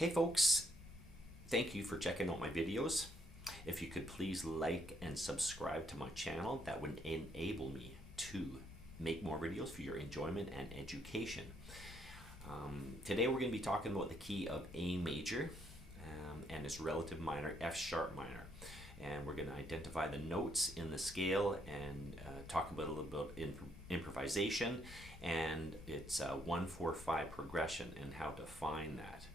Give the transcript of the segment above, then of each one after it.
Hey folks, thank you for checking out my videos. If you could please like and subscribe to my channel, that would enable me to make more videos for your enjoyment and education. Today we're going to be talking about the key of A major and its relative minor, F sharp minor. And we're going to identify the notes in the scale and talk about a little bit about improvisation and its 1-4-5 progression and how to find that.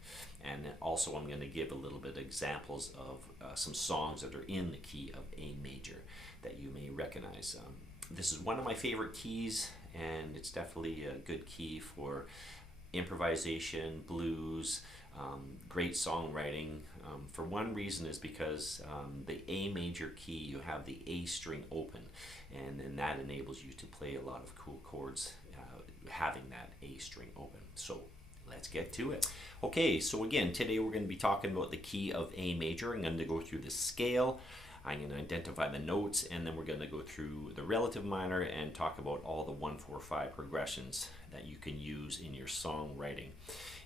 And also I'm going to give a little bit of examples of some songs that are in the key of A major that you may recognize. This is one of my favorite keys, and it's definitely a good key for improvisation, blues, great songwriting. For one reason is because the A major key, you have the A string open, and then that enables you to play a lot of cool chords having that A string open. So let's get to it. Okay, so again, today we're going to be talking about the key of A major. I'm going to go through the scale, I'm going to identify the notes, and then we're going to go through the relative minor and talk about all the 1-4-5 progressions that you can use in your songwriting,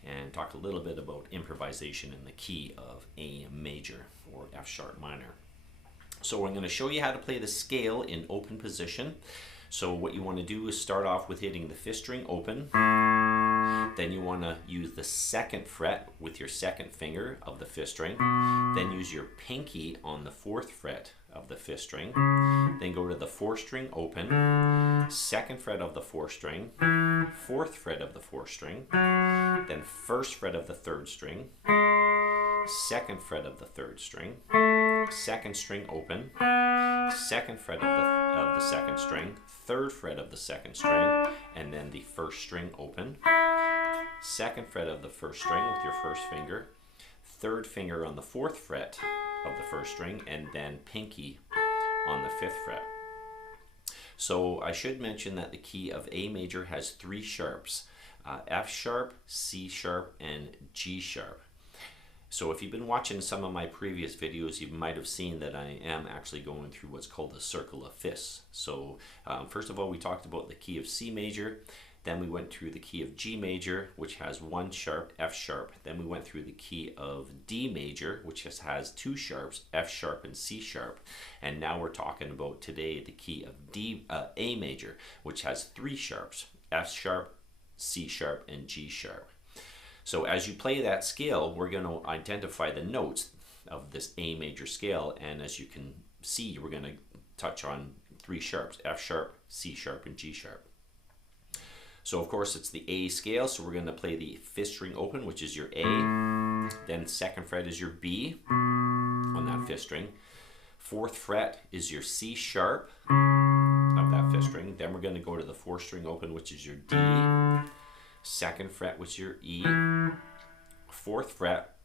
and talk a little bit about improvisation in the key of A major or F sharp minor. So I'm going to show you how to play the scale in open position. So what you want to do is start off with hitting the 5th string open. Then you want to use the 2nd fret with your 2nd finger of the 5th string. Then use your pinky on the 4th fret of the 5th string. Then go to the 4th string open, 2nd fret of the 4th string, 4th fret of the 4th string, then 1st fret of the 3rd string, 2nd fret of the 3rd string, 2nd string open, 2nd fret of the 2nd string, 3rd fret of the 2nd string, and then the 1st string open, 2nd fret of the 1st string with your 1st finger, 3rd finger on the 4th fret of the 1st string, and then pinky on the 5th fret. So I should mention that the key of A major has 3 sharps, F sharp, C sharp, and G sharp. So if you've been watching some of my previous videos, you might have seen that I am actually going through what's called the circle of fifths. So first of all, we talked about the key of C major. Then we went through the key of G major, which has 1 sharp, F sharp. Then we went through the key of D major, which has 2 sharps, F sharp and C sharp. And now we're talking about today the key of A major, which has 3 sharps, F sharp, C sharp, and G sharp. So as you play that scale, we're going to identify the notes of this A major scale, and as you can see, we're going to touch on 3 sharps, F sharp, C sharp, and G sharp. So of course it's the A scale, so we're going to play the 5th string open, which is your A, then 2nd fret is your B on that 5th string, 4th fret is your C sharp of that 5th string, then we're going to go to the 4th string open, which is your D, 2nd fret, which is your E, 4th fret,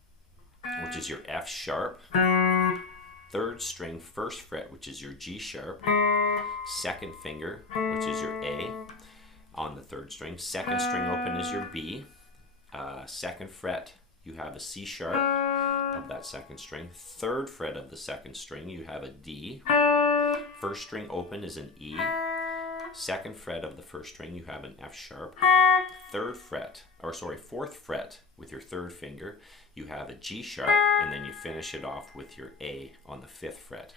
which is your F sharp, 3rd string 1st fret, which is your G sharp, 2nd finger, which is your A on the 3rd string, 2nd string open is your B, 2nd fret you have a C sharp of that 2nd string, 3rd fret of the 2nd string you have a D, 1st string open is an E, 2nd fret of the 1st string you have an F sharp, 4th fret with your 3rd finger you have a G sharp, and then you finish it off with your A on the 5th fret.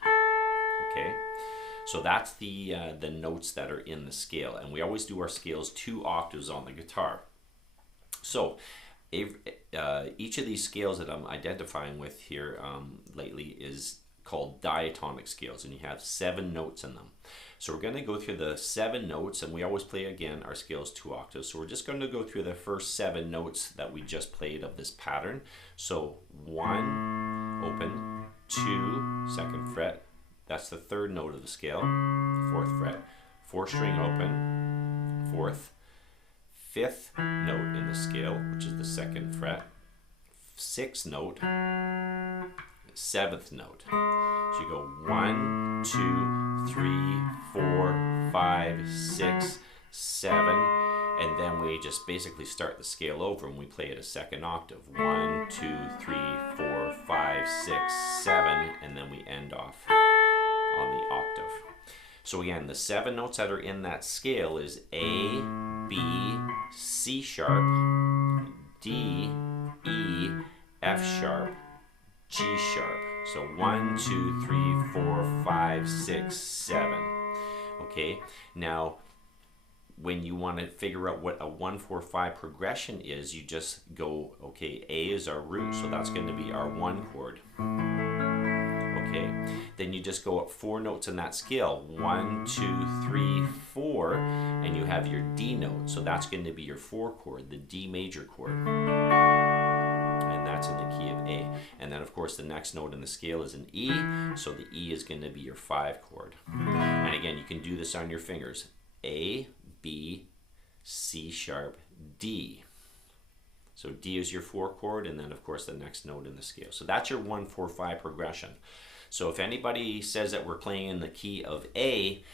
Okay, so that's the notes that are in the scale, and we always do our scales 2 octaves on the guitar. So each of these scales that I'm identifying with here lately is called diatonic scales, and you have 7 notes in them. So we're going to go through the 7 notes, and we always play again our scales 2 octaves. So we're just going to go through the first 7 notes that we just played of this pattern. So 1 open, 2 2nd fret, that's the 3rd note of the scale, 4th fret, 4th string open, 4th, 5th note in the scale, which is the 2nd fret, 6th note, 7th note. So you go 1, 2, 3, 4, 5, 6, 7, and then we just basically start the scale over and we play it a 2nd octave. 1, 2, 3, 4, 5, 6, 7, and then we end off on the octave. So again, the 7 notes that are in that scale is A, B, C sharp, D, E, F sharp, G sharp. So 1, 2, 3, 4, 5, 6, 7. Okay, now when you want to figure out what a 1, 4, 5 progression is, you just go, okay, A is our root, so that's going to be our 1 chord. Okay, then you just go up 4 notes in that scale, 1, 2, 3, 4, and you have your D note, so that's going to be your 4 chord, the D major chord, and that's in the key of A. And then of course the next note in the scale is an E, so the E is going to be your 5 chord. And again, you can do this on your fingers, A, B, C sharp, D. So D is your 4 chord, and then of course the next note in the scale. So that's your 1, 4, 5 progression. So if anybody says that we're playing in the key of A,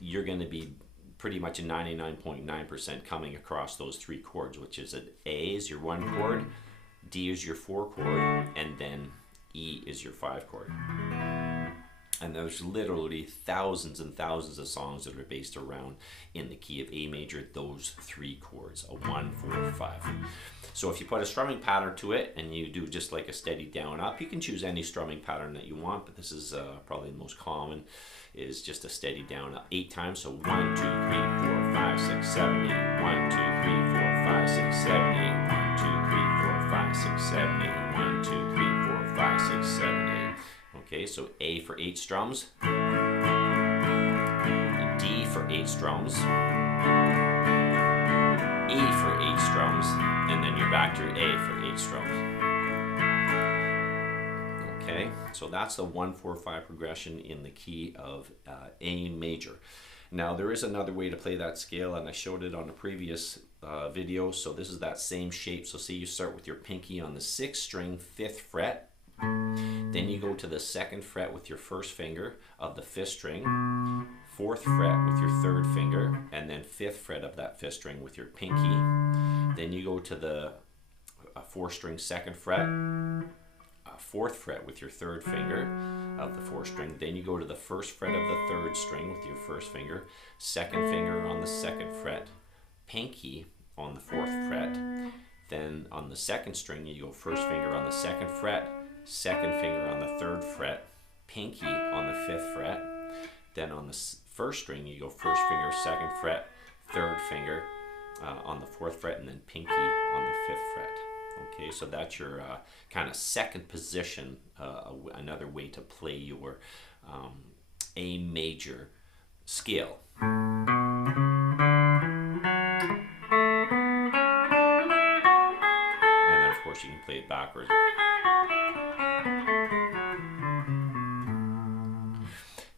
you're going to be pretty much a 99.9% coming across those 3 chords, which is that A is your 1 chord, D is your 4 chord, and then E is your 5 chord. And there's literally thousands and thousands of songs that are based around in the key of A major, those 3 chords, a 1, 4, 5. So if you put a strumming pattern to it and you do just like a steady down up, you can choose any strumming pattern that you want, but this is probably the most common, is just a steady down up 8 times. So 1, 2, 3, 4, 5, 6, 7, 8. 1, 2, 3, 4, 5, 6, 7, 8. 1, 2, 3, 4, 5, 6, 7, 8. 1, 2, 3, 4, 5, 6, 7, 8. Okay, so A for 8 strums, D for 8 strums, E for 8 strums, and then you're back to your A for 8 strums. Okay, so that's the 1, 4, 5 progression in the key of A major. Now there is another way to play that scale, and I showed it on a previous video. So this is that same shape. So see, you start with your pinky on the 6th string, 5th fret. Then you go to the 2nd fret with your 1st finger of the 5th string, 4th fret with your 3rd finger, and then 5th fret of that 5th string with your pinky. Then you go to the 4th string 2nd fret, 4th fret with your 3rd finger of the 4th string. Then you go to the 1st fret of the 3rd string with your 1st finger, 2nd finger on the 2nd fret, pinky on the 4th fret. Then on the 2nd string you go 1st finger on the 2nd fret, 2nd finger on the 3rd fret, pinky on the 5th fret. Then on the 1st string you go 1st finger, 2nd fret, 3rd finger on the 4th fret, and then pinky on the 5th fret. Okay, so that's your kind of 2nd position, another way to play your A major scale. And then of course you can play it backwards.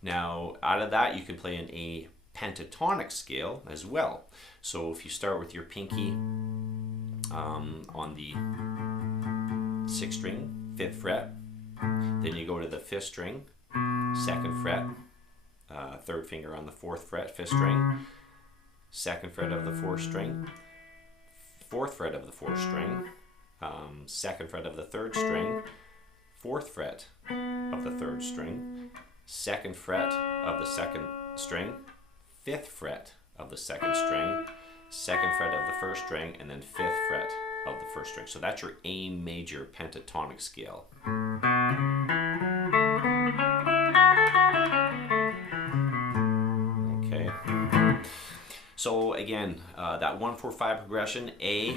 Now, out of that, you can play an A pentatonic scale as well. So if you start with your pinky on the 6th string, 5th fret, then you go to the 5th string, 2nd fret, 3rd finger on the 4th fret, 5th string, 2nd fret of the 4th string, 4th fret of the 4th string, 2nd fret of the 3rd string, 4th fret of the 3rd string, 2nd fret of the 2nd string, 5th fret of the 2nd string, 2nd fret of the 1st string, and then 5th fret of the 1st string. So that's your A major pentatonic scale. Okay. So again, that 1, 4, 5 progression, A,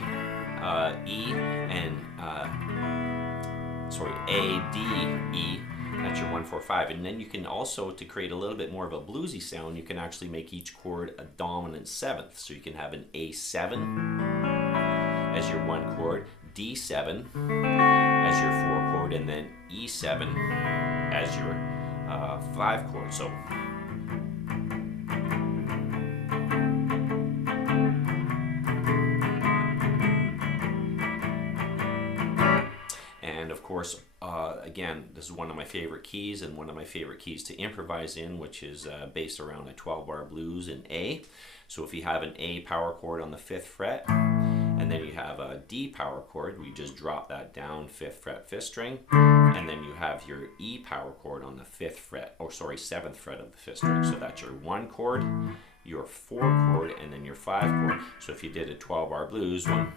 E, and A, D, E. That's your 1, 4, 5. And then you can also, to create a little bit more of a bluesy sound, you can actually make each chord a dominant 7th. So you can have an A7 as your 1 chord, D7 as your 4 chord, and then E7 as your 5 chord. So and of course, again, this is one of my favorite keys and one of my favorite keys to improvise in, which is based around a 12-bar blues in A. So if you have an A power chord on the 5th fret, and then you have a D power chord, we just drop that down, 5th fret, 5th string, and then you have your E power chord on the 5th fret, 7th fret of the 5th string. So that's your 1 chord, your 4 chord, and then your 5 chord. So if you did a 12-bar blues, 1,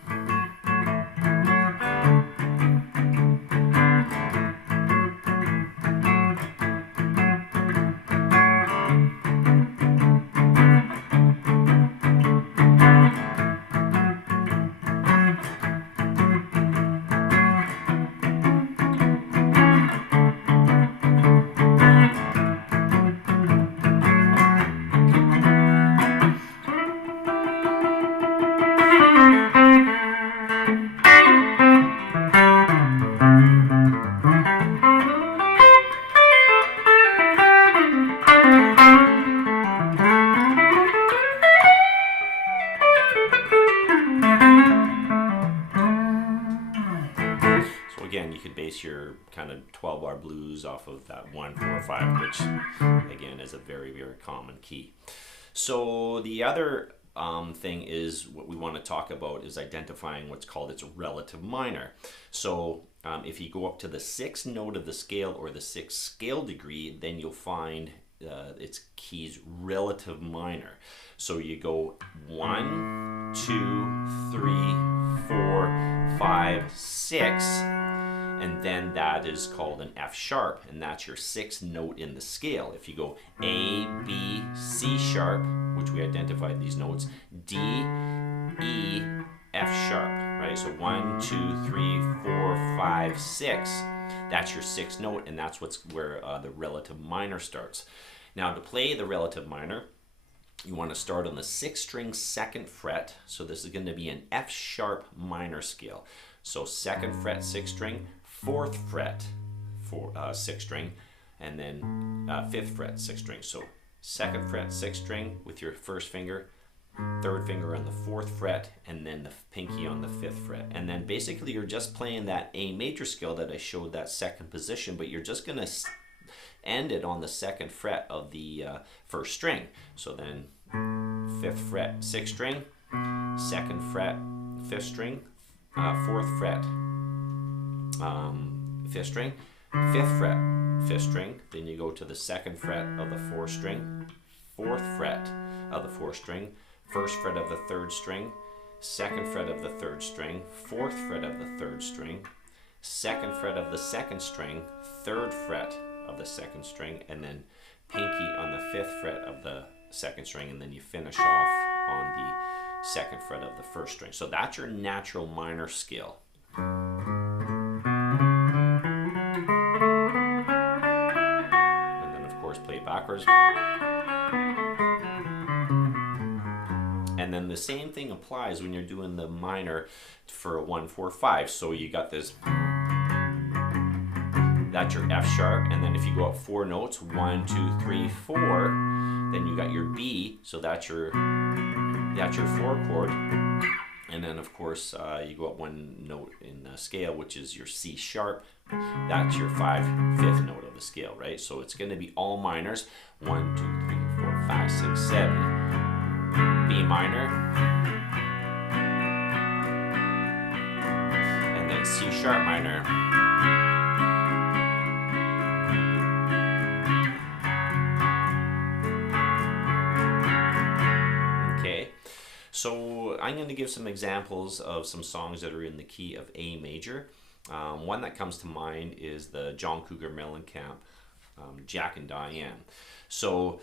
So again, you could base your kind of 12-bar blues off of that 1, 4, 5, which again is a very, very common key. So the other thing is what we want to talk about is identifying what's called its relative minor. So if you go up to the 6th note of the scale or the 6th scale degree, then you'll find its key's relative minor. So you go 1, 2, 3, 4, 5, 6, and then that is called an F sharp, and that's your 6th note in the scale. If you go A, B, C sharp, which we identified these notes, D, E, F sharp, right? So 1, 2, 3, 4, 5, 6. That's your 6th note, and that's where the relative minor starts. Now to play the relative minor, you want to start on the 6th string, 2nd fret. So this is going to be an F sharp minor scale. So 2nd fret, 6th string, 4th fret, 6th string, and then 5th fret, 6th string. So 2nd fret, 6th string with your 1st finger, 3rd finger on the 4th fret, and then the pinky on the 5th fret. And then basically you're just playing that A major scale that I showed, that 2nd position, but you're just going to end it on the 2nd fret of the 1st string. So then 5th fret, 6th string, 2nd fret, 5th string, 4th fret, 5th string, 5th fret, 5th string, then you go to the 2nd fret of the 4th string, 4th fret of the 4th string, 1st fret of the 3rd string, 2nd fret of the 3rd string, 4th fret of the 3rd string, 2nd fret of the 2nd string, 3rd fret of the 2nd string, and then pinky on the 5th fret of the 2nd string, and then you finish off on the 2nd fret of the 1st string. So that's your natural minor scale. And then of course play it backwards. And then the same thing applies when you're doing the minor for a 1, 4, 5. So you got this, that's your F sharp, and then if you go up 4 notes, 1, 2, 3, 4, then you got your B, so that's your 4 chord, and then of course you go up 1 note in the scale, which is your C sharp. That's your 5th note of the scale, right? So it's going to be all minors: 1, 2, 3, 4, 5, 6, 7. B minor, and then C sharp minor. So I'm going to give some examples of some songs that are in the key of A major. One that comes to mind is the John Cougar Mellencamp, Jack and Diane. So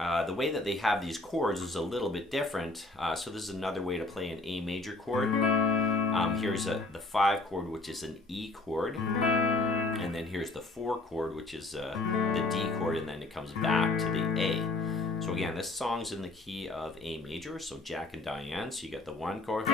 the way that they have these chords is a little bit different. So this is another way to play an A major chord. Here's the 5 chord, which is an E chord. And then here's the 4 chord, which is the D chord, and then it comes back to the A. So again, this song's in the key of A major, so Jack and Diane. So you get the 1 chord.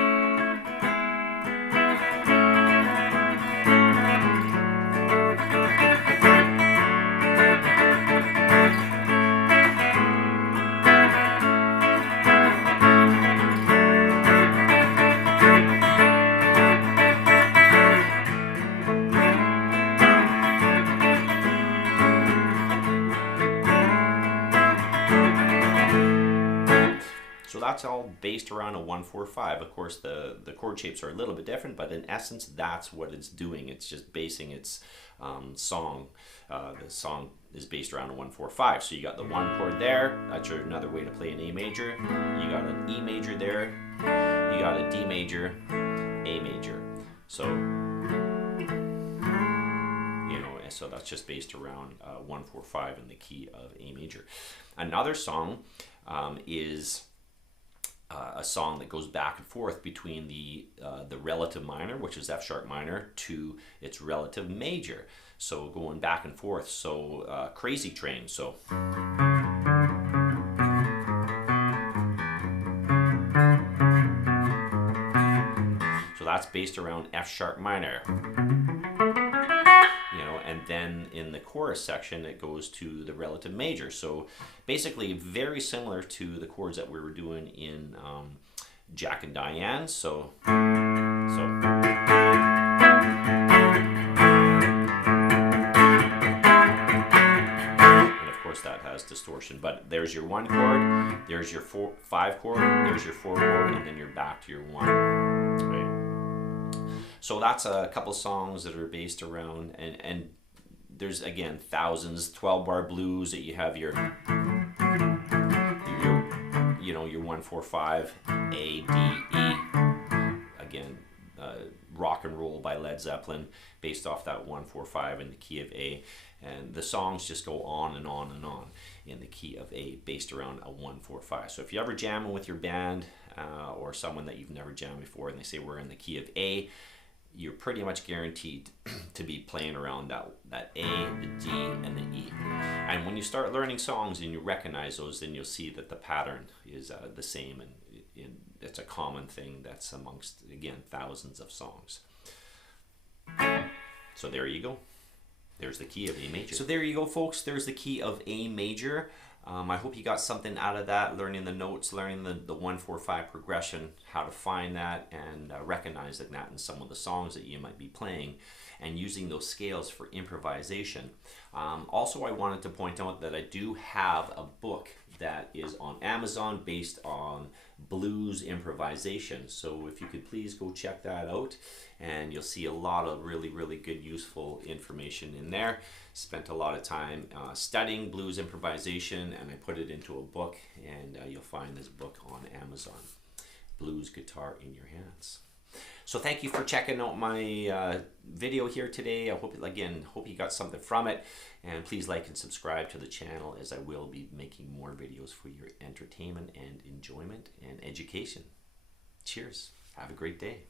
That's all based around a 1, 4, 5. Of course, the chord shapes are a little bit different, but in essence, that's what it's doing. It's just basing its song. The song is based around a 1, 4, 5. So you got the 1 chord there. That's another way to play an A major. You got an E major there. You got a D major, A major. So so that's just based around 1, 4, 5 in the key of A major. Another song is a song that goes back and forth between the relative minor, which is F sharp minor, to its relative major. So going back and forth. So Crazy Train. So that's based around F sharp minor. And then in the chorus section, it goes to the relative major. So basically very similar to the chords that we were doing in Jack and Diane. So but there's your 1 chord, there's your 5 chord, there's your 4 chord, and then you're back to your 1. Right? So that's a couple songs that are based around, and there's again thousands, 12-bar blues that you have your you know, your 1 4 5 A D E. Again, Rock and Roll by Led Zeppelin, based off that 1 4 5 in the key of A, and the songs just go on and on and on in the key of A, based around a 1 4 5. So if you ever jamming with your band or someone that you've never jammed before, and they say we're in the key of A, you're pretty much guaranteed to be playing around that A, the D, and the E. And when you start learning songs and you recognize those, then you'll see that the pattern is the same, and it's a common thing that's amongst, again, thousands of songs. So there you go. There's the key of A major. So there you go, folks. There's the key of A major. I hope you got something out of that, learning the notes, learning the 1 4 5 progression, how to find that, and recognizing that in some of the songs that you might be playing, and using those scales for improvisation. Also, I wanted to point out that I do have a book that is on Amazon based on blues improvisation. So if you could please go check that out, and you'll see a lot of really, really good, useful information in there. Spent a lot of time studying blues improvisation, and I put it into a book, and you'll find this book on Amazon. Blues Guitar in Your Hands. So thank you for checking out my video here today. I hope you got something from it, and please like and subscribe to the channel, as I will be making more videos for your entertainment and enjoyment and education. Cheers. Have a great day.